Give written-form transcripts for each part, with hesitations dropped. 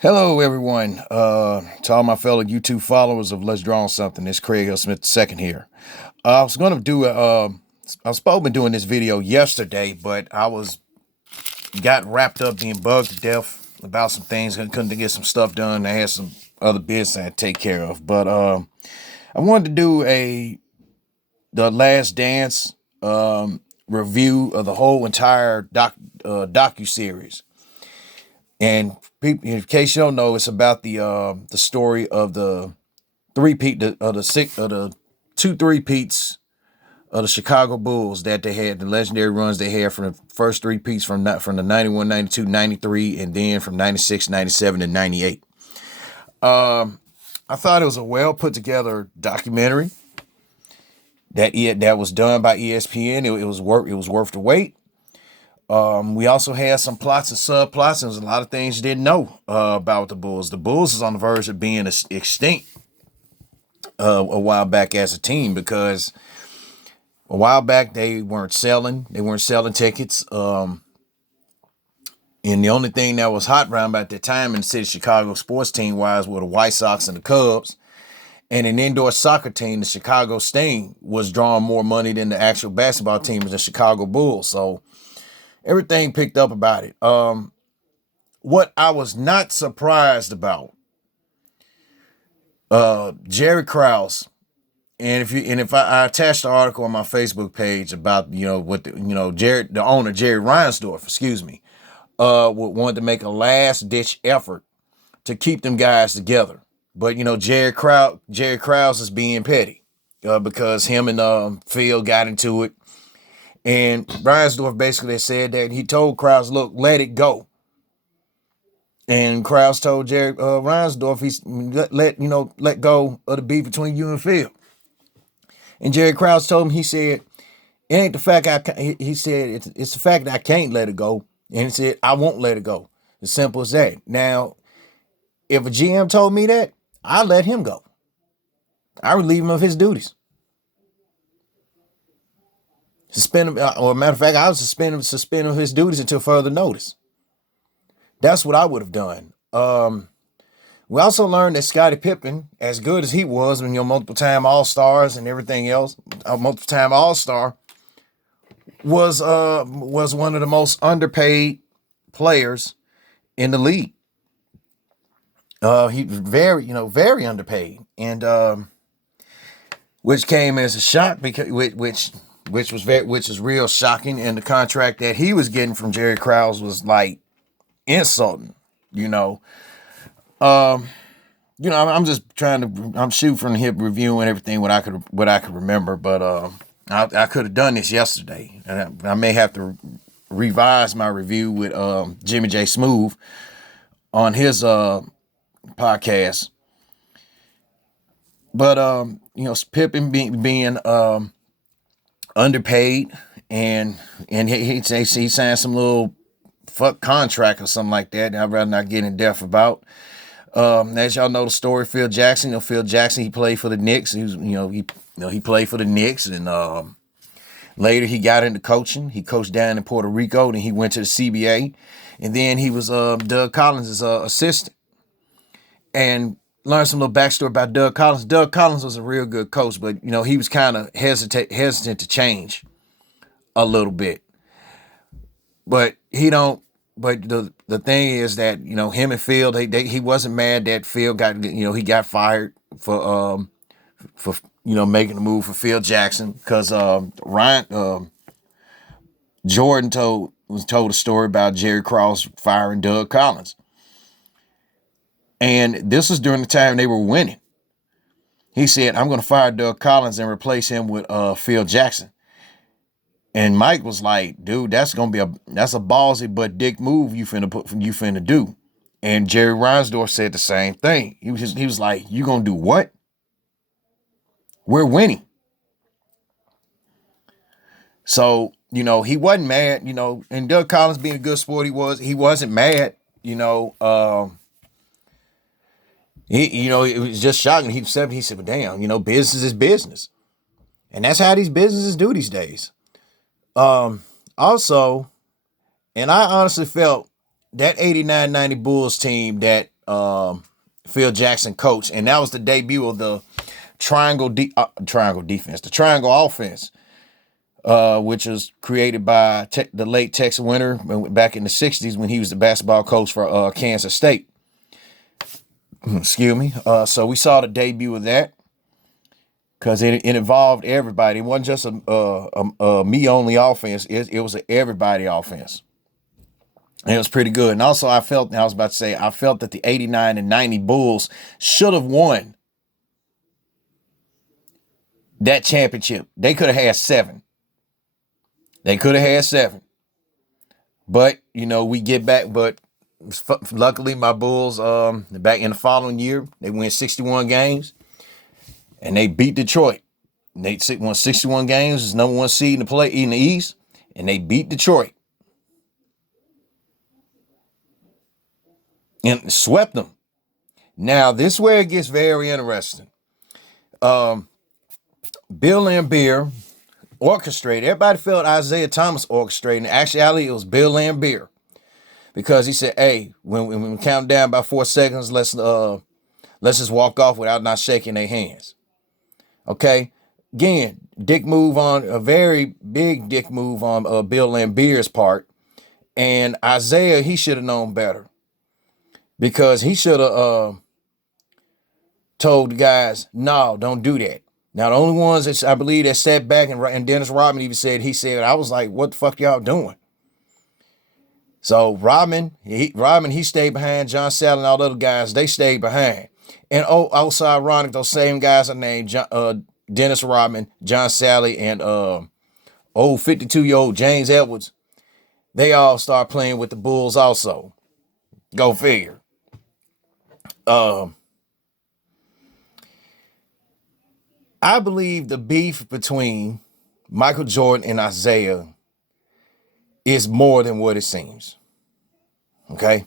Hello, everyone. To all my fellow YouTube followers of Let's Draw on Something, it's Craig L. Smith II here. I was going to do I was supposed to be doing this video yesterday, but I got wrapped up being bugged to death about some things and couldn't get some stuff done. I had some other business I had to take care of, but I wanted to do the Last Dance review of the whole entire docuseries. And people, in case you don't know, it's about the story of the two three-peats of the Chicago Bulls that they had, the legendary runs they had from the first three-peats from the 91, 92, 93, and then from 96, 97, and 98. I thought it was a well put together documentary that was done by ESPN. It was worth the wait. We also had some plots and subplots, and there's a lot of things you didn't know about the Bulls. The Bulls is on the verge of being extinct a while back as a team, because a while back they weren't selling tickets. And the only thing that was hot around about that time in the city of Chicago sports team wise were the White Sox and the Cubs. And an indoor soccer team, the Chicago Sting, was drawing more money than the actual basketball team, the Chicago Bulls. So everything picked up about it. What I was not surprised about, Jerry Krause, and if I attached the article on my Facebook page about what the owner Jerry Reinsdorf, wanted to make a last ditch effort to keep them guys together, but Jerry Krause is being petty because him and Phil got into it. And Reinsdorf basically said that he told Krause, "Look, let it go." And Krause told Jerry Reinsdorf, let go of the beef between you and Phil. And Jerry Krause told him, he said, "It ain't the fact he said it's the fact that I can't let it go." And he said, "I won't let it go." As simple as that. Now, if a GM told me that, I let him go. I relieve him of his duties. Suspend him, or matter of fact, I would suspend him of his duties until further notice. That's what I would have done. We also learned that Scottie Pippen, as good as he was, multiple time All-Stars and everything else, multiple time All-Star, was one of the most underpaid players in the league. He was very underpaid, and which came as a shock, because which was real shocking. And the contract that he was getting from Jerry Krause was like insulting. I'm just I'm shooting from the hip, reviewing everything what I could remember, but I could have done this yesterday, and I may have to revise my review with Jimmy J Smooth on his podcast. But Pippen being underpaid, and he signed some little fuck contract or something like that. I'd rather not get in depth about. As y'all know the story, Phil Jackson. He played for the Knicks. He played for the Knicks, and later he got into coaching. He coached down in Puerto Rico, then he went to the CBA, and then he was Doug Collins' assistant. And learned some little backstory about Doug Collins. Doug Collins was a real good coach, but he was kind of hesitant to change a little bit. But he don't. But the thing is that him and Phil, he wasn't mad that Phil he got fired for making the move for Phil Jackson, because Jordan told a story about Jerry Krause firing Doug Collins, and this was during the time they were winning. He said, "I'm going to fire Doug Collins and replace him with Phil Jackson." And Mike was like, "Dude, that's a ballsy but dick move you finna do." And Jerry Reinsdorf said the same thing. He was like, "You gonna do what? We're winning." So he wasn't mad. And Doug Collins, being a good sport, he wasn't mad. It was just shocking. He said, "But damn, business is business," and that's how these businesses do these days. Also, and I honestly felt that 89-90 Bulls team that Phil Jackson coached, and that was the debut of the triangle defense, the triangle offense, which was created by the late Tex Winter back in the 60s when he was the basketball coach for Kansas State. Excuse me. So we saw the debut of that because it involved everybody. It wasn't just a me-only offense. It was an everybody offense. And it was pretty good. And also I felt that the 89 and 90 Bulls should have won that championship. They could have had 7. But, we get back. But luckily my Bulls, back in the following year, they win 61 games. And they beat Detroit. And they won 61 games. It's number 1 seed in the East. And they beat Detroit. And swept them. Now, this is where it gets very interesting. Bill Laimbeer orchestrated. Everybody felt Isaiah Thomas orchestrating. Actually, it was Bill Laimbeer. Because he said, hey, when we count down by 4 seconds, let's just walk off without not shaking their hands. Okay? Again, a very big dick move on Bill Laimbeer's part. And Isaiah, he should have known better. Because he should have told the guys, no, don't do that. Now, the only ones that I believe that sat back and Dennis Rodman even said, I was like, what the fuck y'all doing? So Rodman, he stayed behind. John Sally and all the other guys, they stayed behind. And also ironic, those same guys are named Dennis Rodman, John Sally, and 52-year-old James Edwards. They all start playing with the Bulls also. Go figure. I believe the beef between Michael Jordan and Isaiah is more than what it seems. Okay?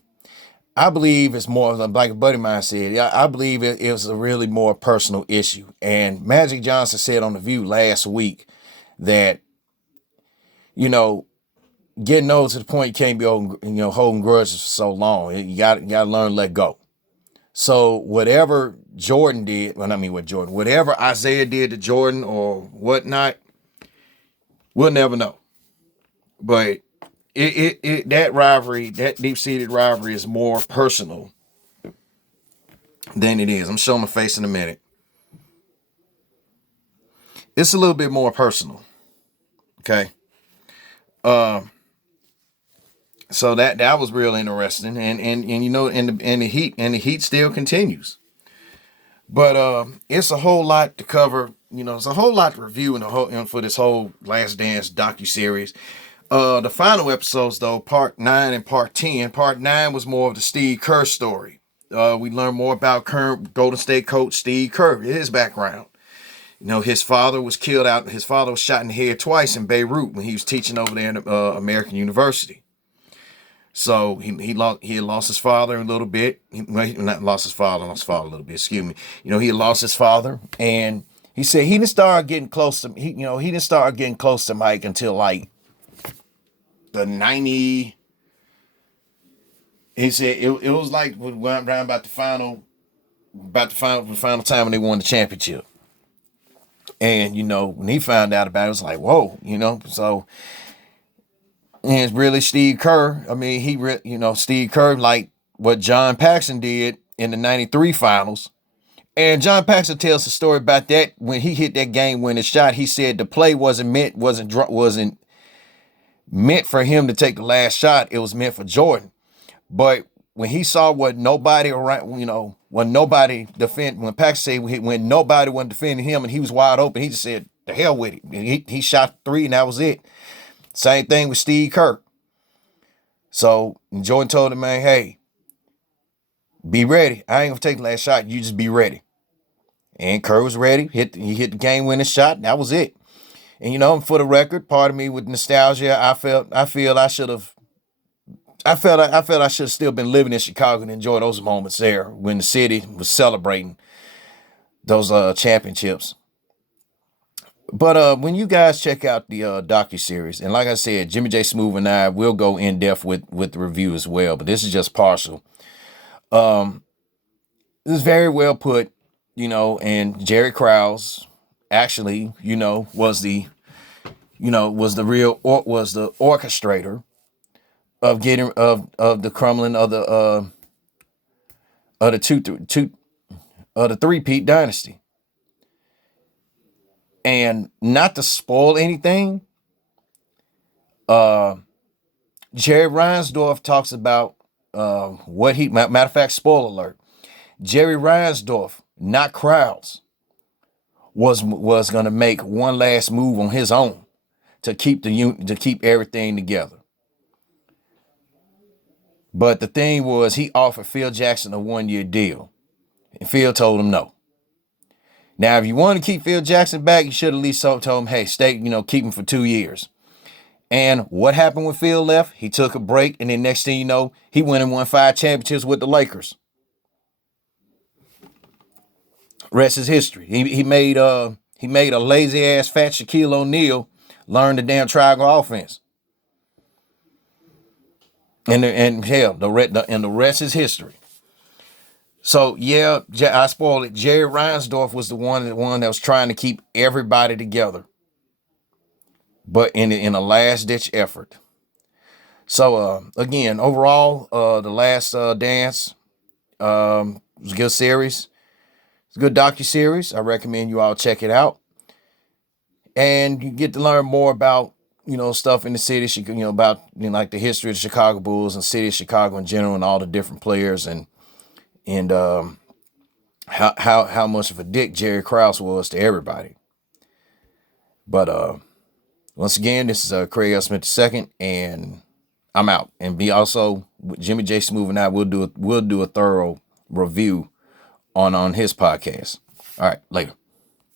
I believe it's more, like a buddy of mine said, I believe it was a really more personal issue. And Magic Johnson said on The View last week that, getting old to the point you can't be holding grudges for so long. You got to learn to let go. So whatever whatever Isaiah did to Jordan or whatnot, we'll never know. But that rivalry, that deep-seated rivalry is more personal than it is. I'm showing my face in a minute. It's a little bit more personal. Okay. So that was real interesting, and the heat still continues. But it's a whole lot to cover. It's a whole lot to review for this whole Last Dance docuseries. The final episodes though, part 9 and part 10. Part 9 was more of the Steve Kerr story. We learned more about current Golden State coach Steve Kerr, his background. His father was killed out. His father was shot in the head twice in Beirut when he was teaching over there at American University. So he had lost his father a little bit. Lost his father a little bit. Excuse me. He had lost his father, and he said he didn't start getting close to Mike until like the 90. He said it was like around about the final time when they won the championship. And when he found out about it, it was like, whoa, so. And it's really Steve Kerr. I mean, Steve Kerr, like what John Paxson did in the 93 finals. And John Paxson tells the story about that when he hit that game-winning shot. He said the play wasn't meant for him to take the last shot. It was meant for Jordan. But when he saw what nobody around, when Paxson said when nobody wasn't defending him and he was wide open, he just said, the hell with it. He shot 3 and that was it. Same thing with Steve Kerr. So Jordan told him, man, hey, be ready. I ain't gonna take the last shot. You just be ready. And Kerr was ready. He hit the game-winning shot. And that was it. And for the record, part of me with nostalgia, I felt I should have still been living in Chicago and enjoy those moments there when the city was celebrating those championships. But when you guys check out the docuseries, and like I said, Jimmy J. Smooth and I will go in depth with the review as well, but this is just partial. It was very well put, and Jerry Krause actually, was the real was the orchestrator of getting of the crumbling of the two of the three-peat dynasty. And not to spoil anything, uh Jerry Reinsdorf talks about what he matter of fact, spoiler alert. Jerry Reinsdorf, not Krause, was gonna make one last move on his own to keep everything together. But the thing was, he offered Phil Jackson a 1-year deal, and Phil told him no. Now, if you want to keep Phil Jackson back, you should at least told him, hey, stay, keep him for 2 years. And what happened when Phil left? He took a break, and then next thing you know, he went and won 5 championships with the Lakers. Rest is history. He made a lazy ass fat Shaquille O'Neal learn the damn triangle offense. And hell, the rest is history. So yeah, I spoiled it. Jerry Reinsdorf was the one that was trying to keep everybody together, but in a last ditch effort. So again, overall, the Last Dance was a good series. It's a good docuseries. I recommend you all check it out, and you get to learn more about stuff in the city. About like the history of the Chicago Bulls and city of Chicago in general, and all the different players and how much of a dick Jerry Krause was to everybody. But once again, this is Craig L. Smith II, and I'm out. And be also with Jimmy J. Smooth and I will do a thorough review on his podcast. All right, later.